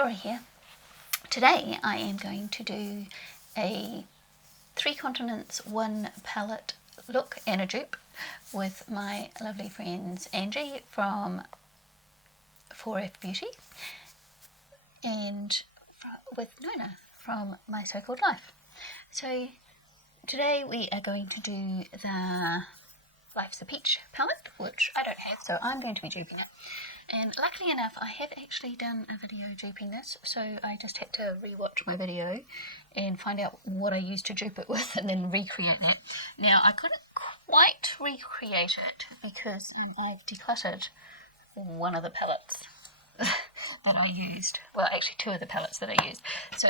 Laura here. Today I am going to do a 3 continents 1 palette look and a dupe with my lovely friends Angie from 4F Beauty and with Nona from My So-Called Life. So today we are going to do the Life's a Peach palette, which I don't have, so I'm going to be duping it. And luckily enough, I have actually done a video duping this, so I just had to rewatch my video and find out what I used to dupe it with and then recreate that. Now, I couldn't quite recreate it because I've decluttered one of the palettes that I used. Well, actually 2 of the palettes that I used. So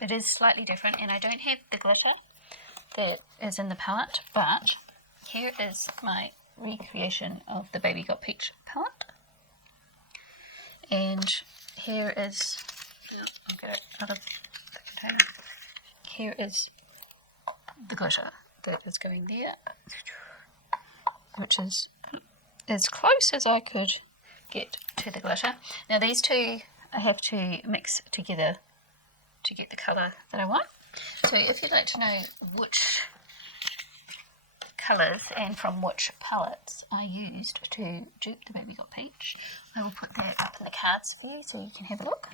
it is slightly different, and I don't have the glitter that is in the palette, but here is my recreation of the Baby Got Peach palette. And here is, I'll get it out of the container. Here is the glitter that is going there, which is as close as I could get to the glitter. Now these two I have to mix together to get the colour that I want. So if you'd like to know which colours and from which palettes I used to dupe the Baby Got Peach, I will put that up in the cards for you so you can have a look.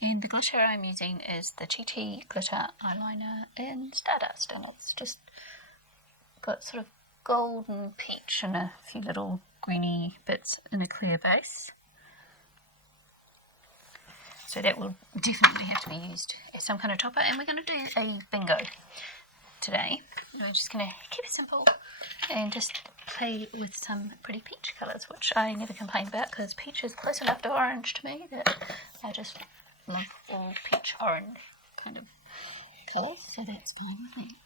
And the glitter I'm using is the GT Glitter Eyeliner in Stardust, and it's just got sort of golden peach and a few little greeny bits in a clear base. So that will definitely have to be used as some kind of topper, and we're going to do a bingo today. We're just going to keep it simple and just play with some pretty peach colours, which I never complain about because peach is close enough to orange to me that I just love all peach orange kind of colours, so that's fine with me.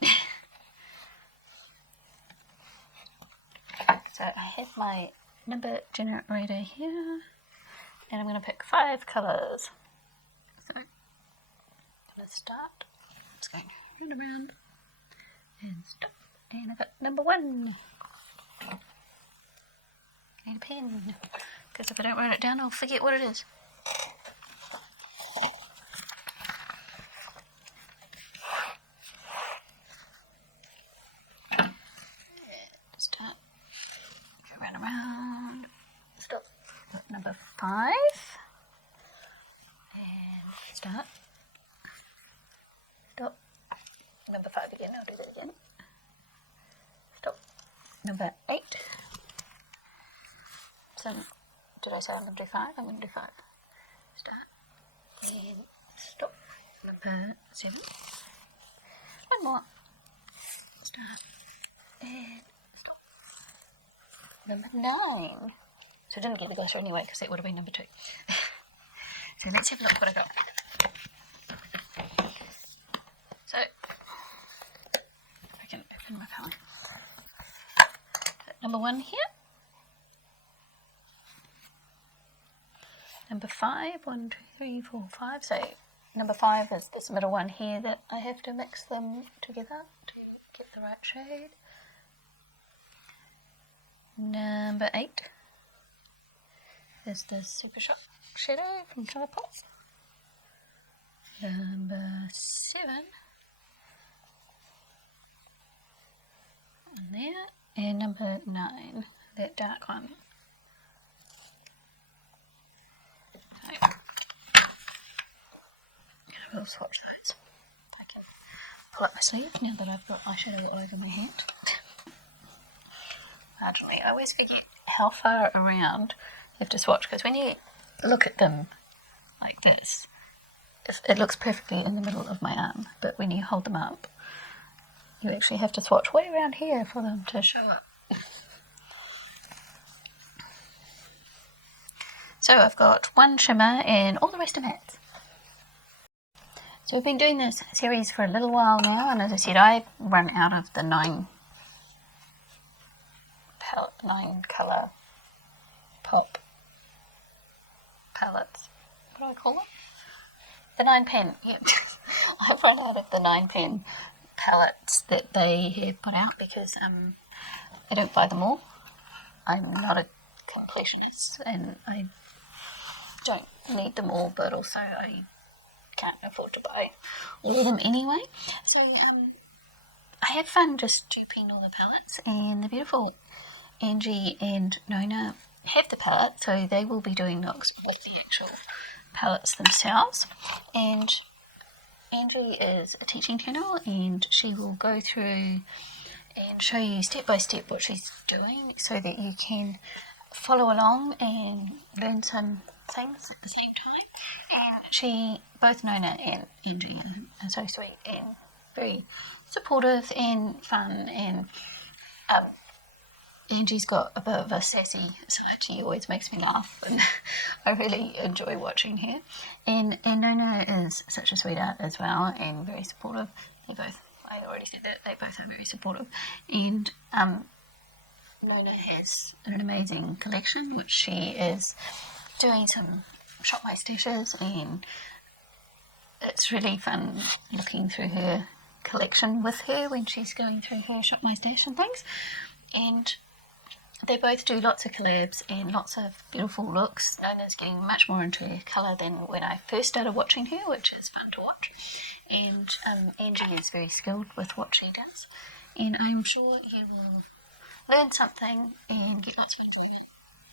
So I have my number generator here, and I'm going to pick 5 colours. So I'm going to start. It's going round and round. And stop. And I've got number 1. Need a pen, because if I don't write it down, I'll forget what it is. Start. Go round and round. Stop. Got number 5. And start. Stop. Number 5 again, I'll do that again. Stop. Number 8. So, did I say I'm going to do 5? I'm going to do 5. Start. And stop. Number 7. 1 more. Start. And stop. Number 9. So I didn't get the glitter anyway, because that would have been number 2. So let's have a look what I got. So, I can open my palette. Number 1 here. Number 5, 1, 2, 3, 4, 5. So number 5 is this middle one here that I have to mix them together to get the right shade. Number 8 is the Super Shock shadow from Colourpop. Number 7. And there, and number 9, that dark one. So, we'll swatch those. I can pull up my sleeve now that I've got eyeshadow all over my hand. Marginally, I always forget how far around you have to swatch, because when you look at them like this, it looks perfectly in the middle of my arm, but when you hold them up, you actually have to swatch way around here for them to show up. So I've got 1 shimmer and all the rest are mattes. So we've been doing this series for a little while now, and as I said, I run out of the 9 colour pop palettes. What do I call them? The 9 pen. Yeah. I've run out of the 9 pen palettes that they have put out because I don't buy them all. I'm not a completionist, and I don't need them all, but also I can't afford to buy all of them anyway. So I had fun just duping all the palettes, and the beautiful Angie and Nona have the palette, so they will be doing looks with the actual palettes themselves. And Angie is a teaching channel, and she will go through and show you step by step what she's doing so that you can follow along and learn some things at the same time. And both Nona and Angie are so sweet and very supportive and fun, and Angie's got a bit of a sassy side. She always makes me laugh, and I really enjoy watching her. And Nona is such a sweetheart as well, and very supportive. I already said that, they both are very supportive. And Nona has an amazing collection, which she is doing some shop my stashes, and it's really fun looking through her collection with her when she's going through her shop my stash and things. And they both do lots of collabs and lots of beautiful looks. Nona's getting much more into her colour than when I first started watching her, which is fun to watch. And Angie is very skilled with what she does. And I'm sure you will learn something and get lots of fun doing it.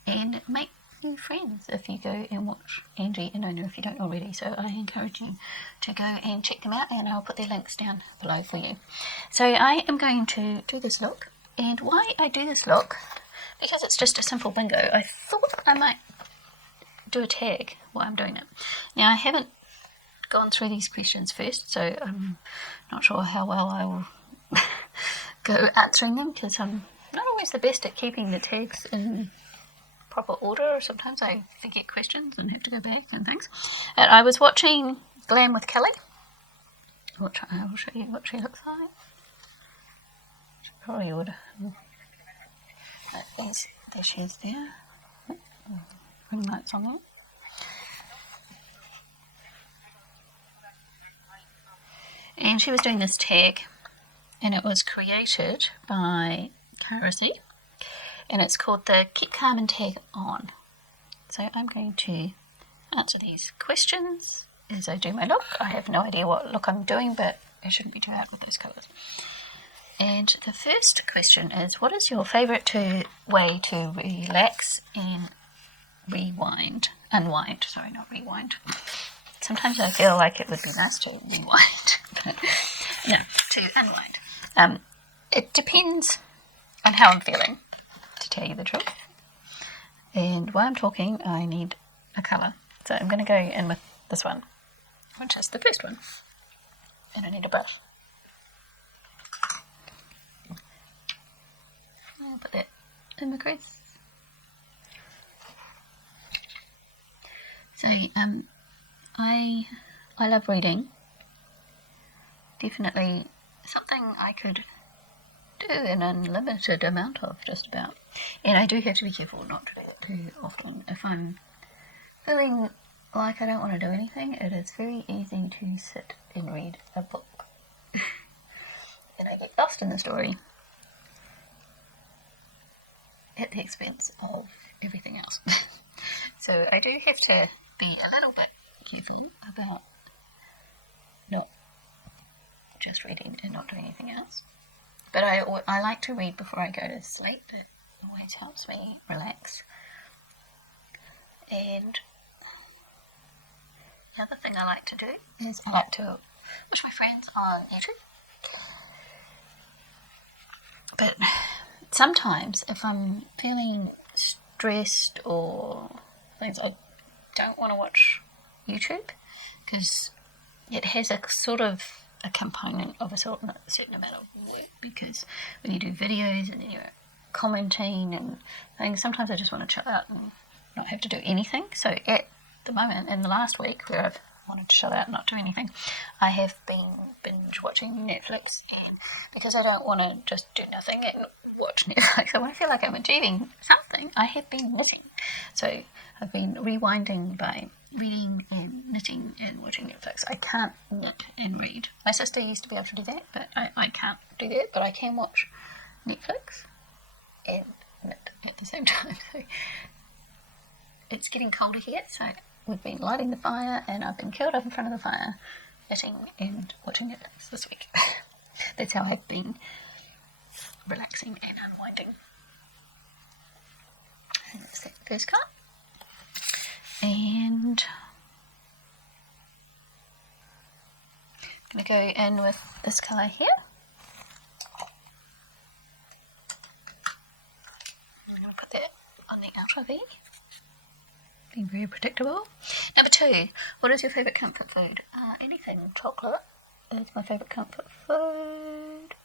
And make new friends if you go and watch Angie and Nona if you don't already. So I encourage you to go and check them out, and I'll put their links down below for you. So I am going to do this look. And why I do this look, because it's just a simple bingo, I thought I might do a tag while I'm doing it. Now, I haven't gone through these questions first, so I'm not sure how well I will go answering them, because I'm not always the best at keeping the tags in proper order. Sometimes I forget questions and have to go back and things. And I was watching GlamWithKelly, which I will show you what she looks like. Probably would. There she is there. Ring lights on there. And she was doing this tag, and it was created by Colourpop, and it's called the Keep Calm and Tag On. So I'm going to answer these questions as I do my look. I have no idea what look I'm doing, but I shouldn't be too hard with those colours. And the first question is, what is your favourite way to relax and unwind? Sorry, not rewind. Sometimes I feel like it would be nice to rewind, but no, to unwind. It depends on how I'm feeling, to tell you the truth. And while I'm talking, I need a colour. So I'm going to go in with this one, which is the first one. And I need a brush. I'll put that in the crease. So, I love reading. Definitely something I could do an unlimited amount of, just about. And I do have to be careful not to do it too often. If I'm feeling like I don't want to do anything, it is very easy to sit and read a book. And I get lost in the story at the expense of everything else. So I do have to be a little bit careful about not just reading and not doing anything else. But I like to read before I go to sleep. It always helps me relax. And the other thing I like to do is I like to watch my friends on YouTube. But sometimes if I'm feeling stressed or things, I don't want to watch YouTube, because it has a sort of a component of a certain amount of work, because when you do videos and then you're commenting and things, sometimes I just want to chill out and not have to do anything. So at the moment, in the last week where I've wanted to chill out and not do anything, I have been binge watching Netflix, and because I don't want to just do nothing and watch Netflix, so when I feel like I'm achieving something, I have been knitting. So I've been rewinding by reading and knitting and watching Netflix. I can't knit and read. My sister used to be able to do that, but I can't do that, but I can watch Netflix and knit at the same time. So it's getting colder here, so we've been lighting the fire, and I've been curled up in front of the fire, eating and watching Netflix this week. That's how I've been relaxing and unwinding. And that's that first card. And I'm going to go in with this colour here. I'm going to put that on the outer V. Being very predictable. Number 2, what is your favourite comfort food? Anything. Chocolate is my favourite comfort food.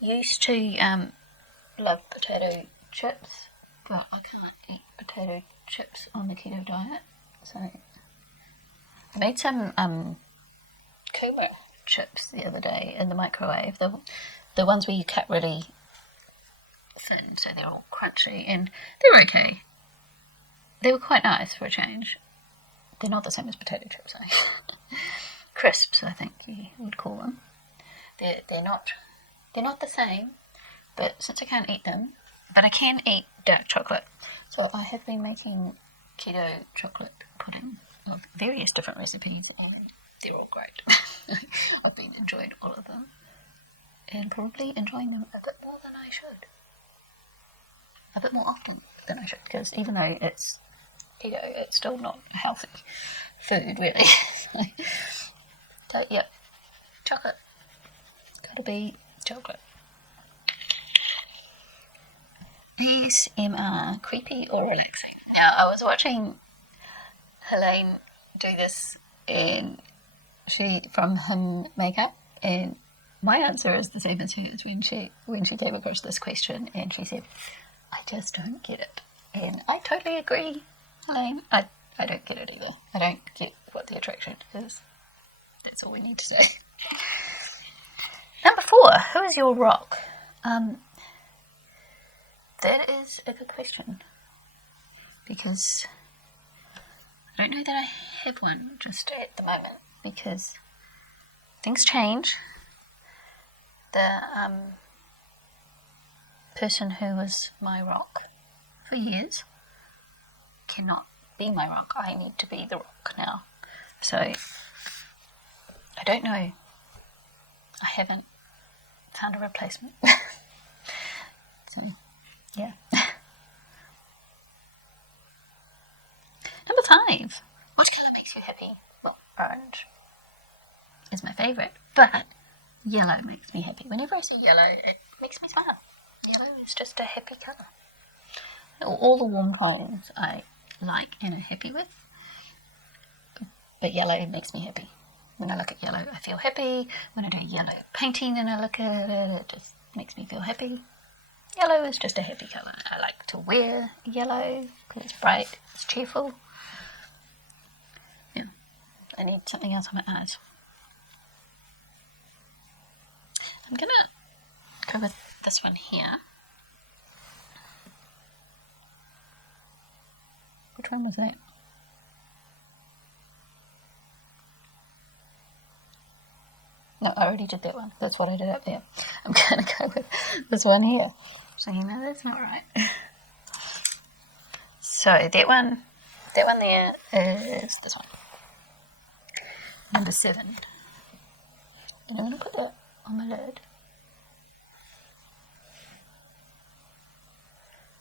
Used to love potato chips, but I can't eat potato chips on the keto diet. So I made some Cooler chips the other day in the microwave. The ones where you cut really thin, so they're all crunchy, and they're okay. They were quite nice for a change. They're not the same as potato chips, crisps, I think you would call them. They're not the same, but since I can't eat them, but I can eat dark chocolate, so I have been making keto chocolate pudding of various different recipes, and they're all great. I've been enjoying all of them, and probably enjoying them a bit more than I should. A bit more often than I should, because even though it's keto, it's still not a healthy food, really. So, yeah, chocolate. Gotta be chocolate. ASMR, creepy or relaxing? Now, I was watching Helene do this, and she, from Him Makeup, and my answer is the same as hers when she came across this question, and she said, I just don't get it. And I totally agree, Helene. I don't get it either. I don't get what the attraction is. That's all we need to say. Number 4, who is your rock? That is a good question, because I don't know that I have one just at the moment, because things change. The person who was my rock for years cannot be my rock. I need to be the rock now. So I don't know. I haven't found a replacement. So yeah. Number 5. What colour makes you happy? Well, orange is my favourite, but yellow makes me happy. Whenever I see yellow, it makes me smile. Yellow is just a happy colour. All the warm tones I like and are happy with, but yellow makes me happy. When I look at yellow, I feel happy. When I do yellow painting and I look at it, it just makes me feel happy. Yellow is just a happy colour. I like to wear yellow because it's bright, it's cheerful. Yeah, I need something else on my eyes. I'm going to go with this one here. Which one was that? No, I already did that one. That's what I did up there. I'm going to go with this one here. So, no, that's not right. So, that one there is this one. Number 7. And I'm going to put that on my lid.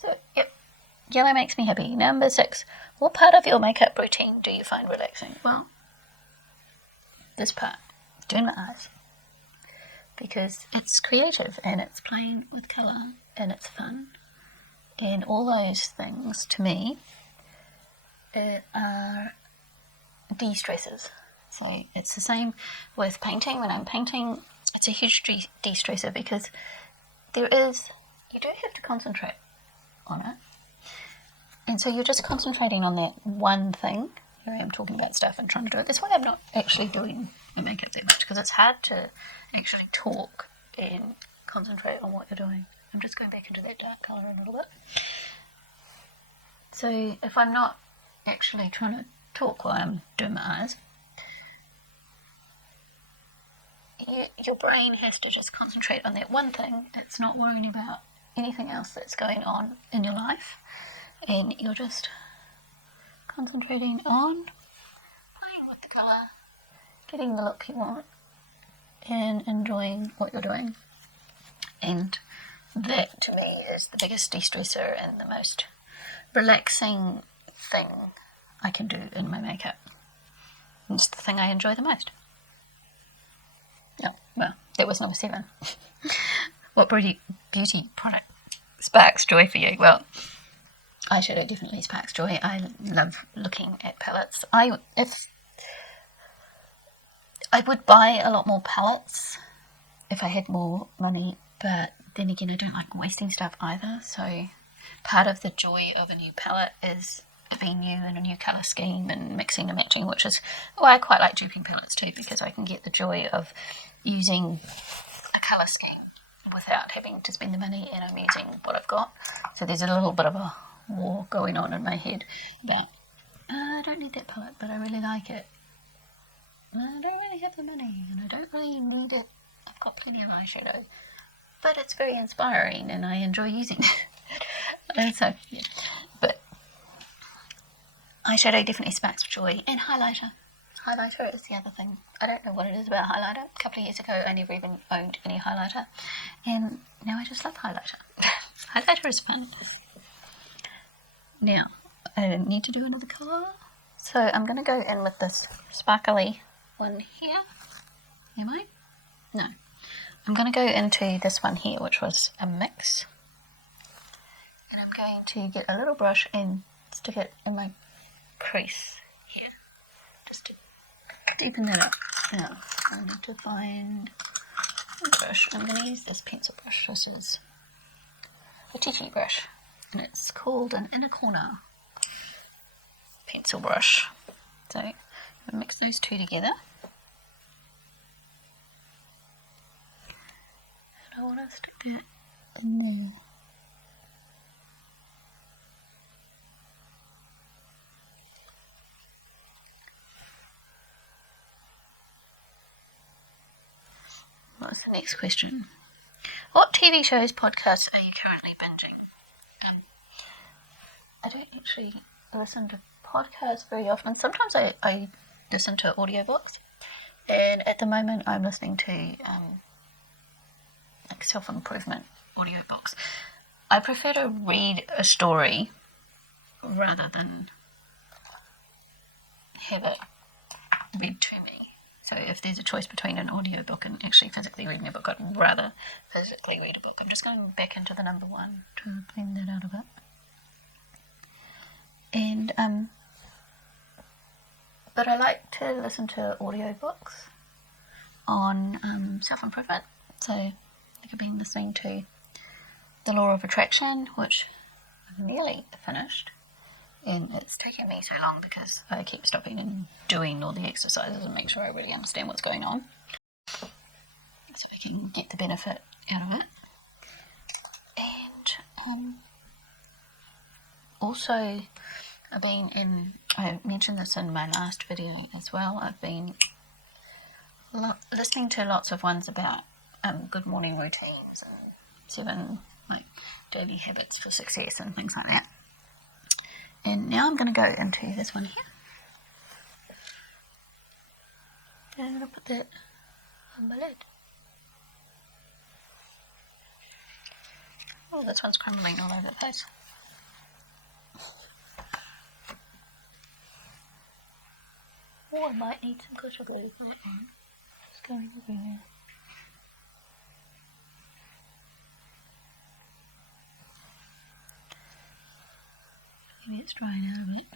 So, yep. Yellow makes me happy. Number 6. What part of your makeup routine do you find relaxing? Well, this part. Doing my eyes, because it's creative and it's playing with colour and it's fun, and all those things to me are de-stressors. So it's the same with painting. When I'm painting, it's a huge de-stressor, because you do have to concentrate on it, and so you're just concentrating on that one thing. Here I am talking about stuff and trying to do it. That's why I'm not actually doing my makeup that much, because it's hard to actually talk and concentrate on what you're doing. I'm just going back into that dark colour a little bit. So if I'm not actually trying to talk while I'm doing my eyes, your brain has to just concentrate on that one thing. It's not worrying about anything else that's going on in your life, and you're just concentrating on playing with the colour, getting the look you want, and enjoying what you're doing. And that to me is the biggest de-stressor and the most relaxing thing I can do in my makeup. It's the thing I enjoy the most. Yeah, well, that was number 7. What beauty product sparks joy for you? Well, eyeshadow definitely sparks joy. I love looking at palettes. I would buy a lot more palettes if I had more money, but then again, I don't like wasting stuff either. So part of the joy of a new palette is it being new and a new colour scheme and mixing and matching, which is why I quite like duping palettes too, because I can get the joy of using a colour scheme without having to spend the money, and I'm using what I've got. So there's a little bit of a war going on in my head about, I don't need that palette, but I really like it. I don't really have the money, and I don't really need it. I've got plenty of eyeshadow, but it's very inspiring, and I enjoy using it. And so, yeah. But eyeshadow definitely sparks joy, and highlighter. Highlighter is the other thing. I don't know what it is about highlighter. A couple of years ago, I never even owned any highlighter, and now I just love highlighter. Highlighter is fun. Now, I need to do another colour, so I'm going to go in with this sparkly one here. Am I? No. I'm going to go into this one here, which was a mix, and I'm going to get a little brush and stick it in my crease here, just to deepen that up. Now, I need to find a brush. I'm going to use this pencil brush. This is a TT brush, and it's called an inner corner pencil brush. So, I'm going to mix those two together. And I want to stick that in there. What's the next question? What TV shows, podcasts are you currently binging? I don't actually listen to podcasts very often. Sometimes I listen to audiobooks, and at the moment I'm listening to like self-improvement audiobooks. I prefer to read a story rather than have it read to me. So if there's a choice between an audiobook and actually physically reading a book, I'd rather physically read a book. I'm just going back into the number 1 to blend that out a bit. And but I like to listen to audiobooks on self-improvement. So I've been listening to The Law of Attraction, which I've nearly finished. And it's taken me so long because I keep stopping and doing all the exercises and make sure I really understand what's going on, so I can get the benefit out of it. And also, I mentioned this in my last video as well, I've been listening to lots of ones about good morning routines and 7 daily habits for success and things like that. And now I'm going to go into this one here. And I'm going to put that on my lid. Oh, this one's crumbling all over the place. Oh, I might need some glitter glue for that one. It's going everywhere. Maybe it's drying out a bit.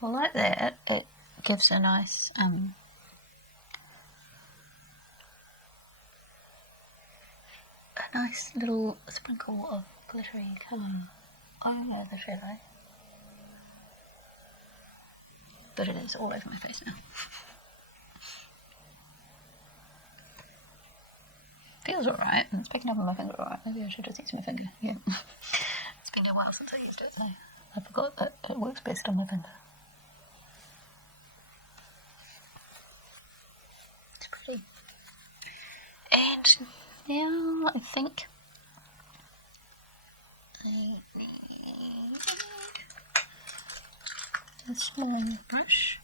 Well, like that, it gives a nice little sprinkle of glittery colour over the shadow. But it is all over my face now. Feels alright, and it's picking up on my finger alright. Maybe I should just use my finger. Yeah. It's been a while since I used it, so I forgot that it works best on my finger. It's pretty. And now I think I need a small brush.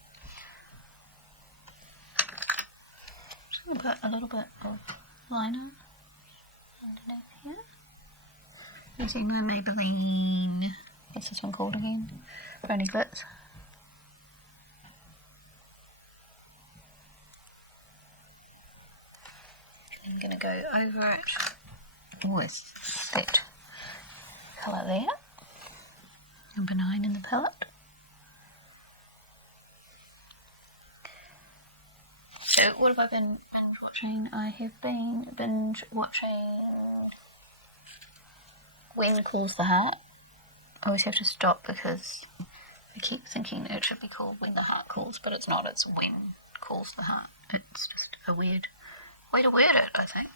Just going to put a little bit of liner underneath here. Using my Maybelline, what's this one called again? Brownie Glitz. And I'm going to go over it with that colour there. Number 9 in the palette. So what have I been binge watching? I have been binge watching When Calls the Heart. I always have to stop because I keep thinking it should be called When the Heart Calls, but it's not, it's When Calls the Heart. It's just a weird way to word it, I think.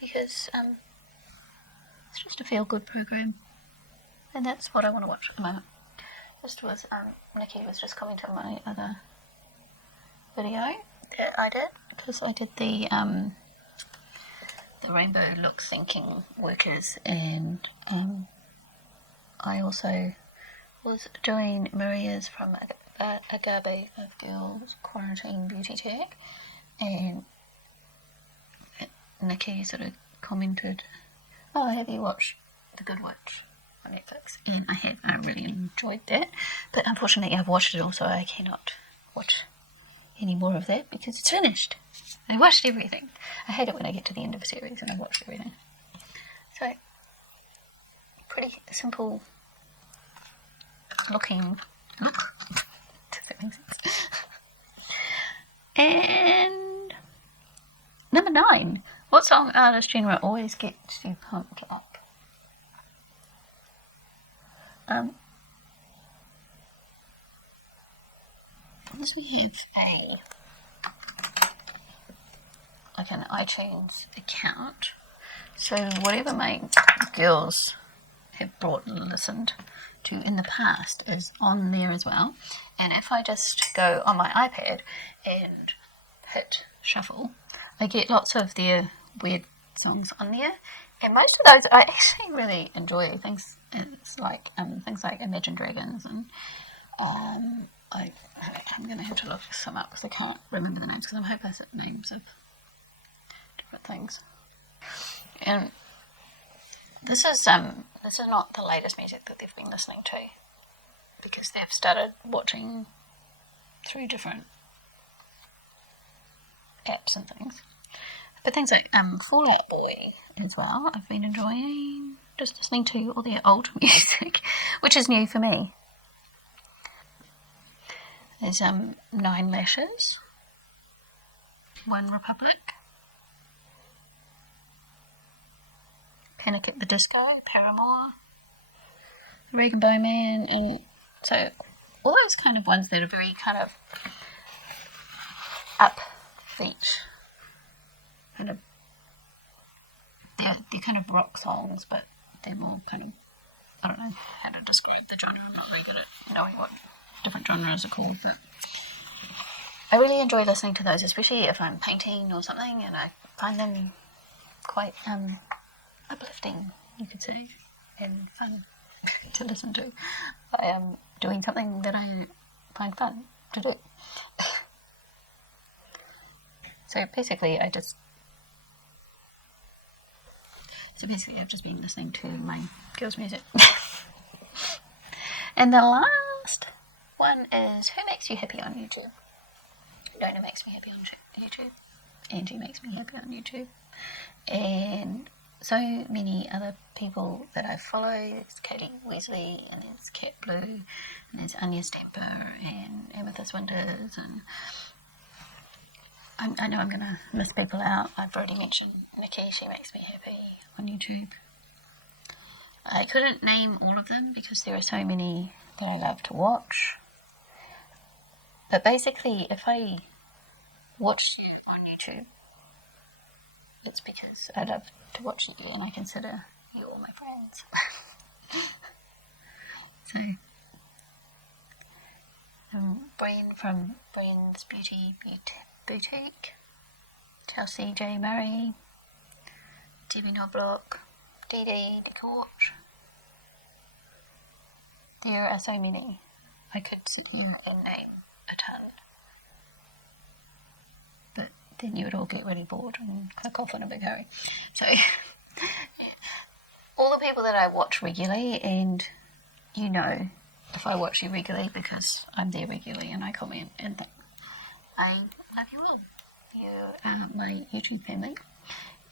Because it's just a feel-good program, and that's what I want to watch at the moment. Just was Nikki was just commenting on my other video that I did, because I did the rainbow look thinking workers, and I also was doing Maria's from Agape of Girls Quarantine Beauty Tag, and Nikki sort of commented, "Oh, have you watched The Good Witch on Netflix?" And I have. I really enjoyed that, but unfortunately I've watched it all, so I cannot watch any more of that because it's finished. I watched everything. I hate it when I get to the end of a series and I watch everything. So, pretty simple looking look. Does that make sense? And number 9. What song, artist, genre always gets you pumped up? As we have like an iTunes account, so whatever my girls have brought and listened to in the past is on there as well. And if I just go on my iPad and hit shuffle, I get lots of their weird songs on there, and most of those I actually really enjoy. Things like Imagine Dragons, and I'm going to have to look some up because I can't remember the names, because I'm hopeless at names of different things. And this is not the latest music that they've been listening to, because they've started watching through different apps and things. But things like Fall Out Boy as well, I've been enjoying just listening to all their old music, which is new for me. There's 9 Lashes, One Republic, Panic at the Disco, Paramore, Regan Bowman, and so all those kind of ones that are very kind of upbeat, kind of they're kind of rock songs, but they're more kind of, I don't know how to describe the genre. I'm not very good at knowing what different genres are called, but I really enjoy listening to those, especially if I'm painting or something, and I find them quite uplifting, you could say, and fun to listen to. I am doing something that I find fun to do. So basically I've just been listening to my girls' music. And the last one is Who Makes You Happy on YouTube? Nona makes me happy on YouTube. Angie makes me happy on YouTube. And so many other people that I follow. There's Katie Weasley, and there's Cat Blue, and there's Anya Stamper, and Amethyst Winters, and I know I'm going to miss people out. I've already mentioned Nikki, she makes me happy on YouTube. I couldn't name all of them because there are so many that I love to watch. But basically, if I watch on YouTube, it's because I love to watch you and I consider you all my friends. So, Brian from Brian's Beauty Boutique, Chelsea J. Murray, Debbie Knobloch, DD, Decourt. There are so many. I could sit here and name a ton. But then you would all get really bored and click off in a big hurry. So, yeah. All the people that I watch regularly, and you know if I watch you regularly because I'm there regularly and I comment and things. I love you all. You are my YouTube family,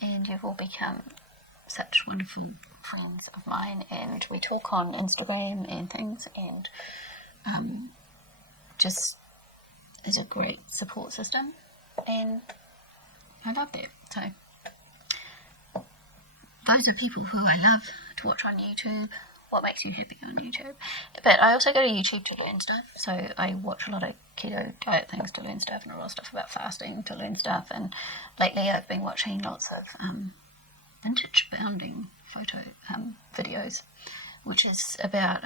and you've all become such wonderful friends of mine, and we talk on Instagram and things, and just is a great support system, and I love that. So those are people who I love to watch on YouTube. What makes you happy on YouTube? But I also go to YouTube to learn stuff. So I watch a lot of keto diet things to learn stuff, and a lot of stuff about fasting to learn stuff. And lately I've been watching lots of vintage bounding photo videos, which is about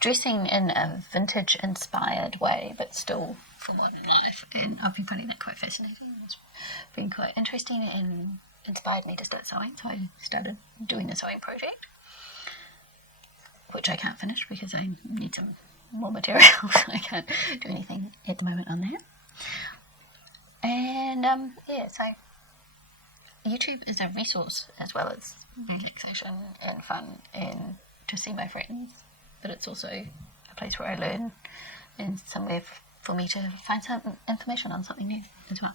dressing in a vintage inspired way, but still for modern life. And I've been finding that quite fascinating. It's been quite interesting and inspired me to start sewing. So I started doing the sewing project, which I can't finish because I need some more material, so I can't do anything at the moment on that. And yeah, so YouTube is a resource as well as relaxation and fun and to see my friends, but it's also a place where I learn and somewhere for me to find some information on something new as well.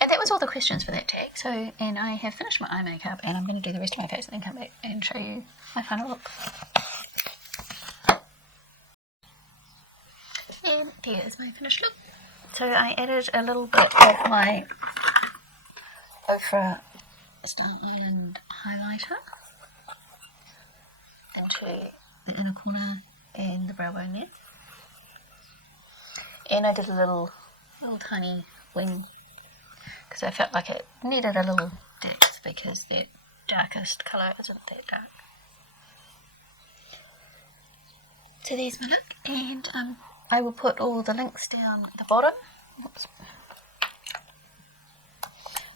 And that was all the questions for that tag. So, and I have finished my eye makeup, and I'm going to do the rest of my face and then come back and show you my final look. And there is my finished look. So I added a little bit of my Ofra Star Island highlighter into the inner corner and the brow bone there. And I did a little tiny wing because I felt like it needed a little depth because that darkest colour isn't that dark. So there's my look, and I will put all the links down at the bottom. Oops.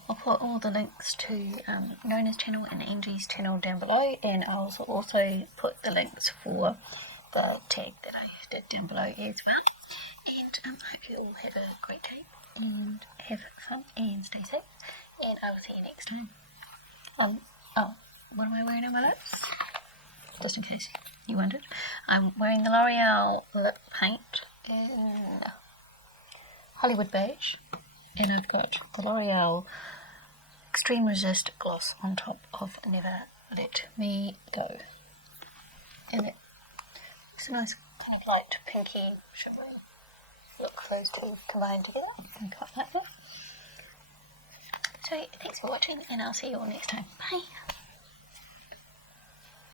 I'll put all the links to Nona's channel and Angie's channel down below, and I'll also put the links for the tag that I did down below as well. And I hope you all have a great day and have fun and stay safe, and I will see you next time. Oh, what am I wearing on my lips? Just in case you wondered, I'm wearing the L'Oreal lip paint in Hollywood Beige, and I've got the L'Oreal Extreme Resist gloss on top of Never Let Me Go, and it looks a nice kind of light pinky shimmery look, those two combined together. I quite like that. So thanks for watching, and I'll see you all next time. Bye.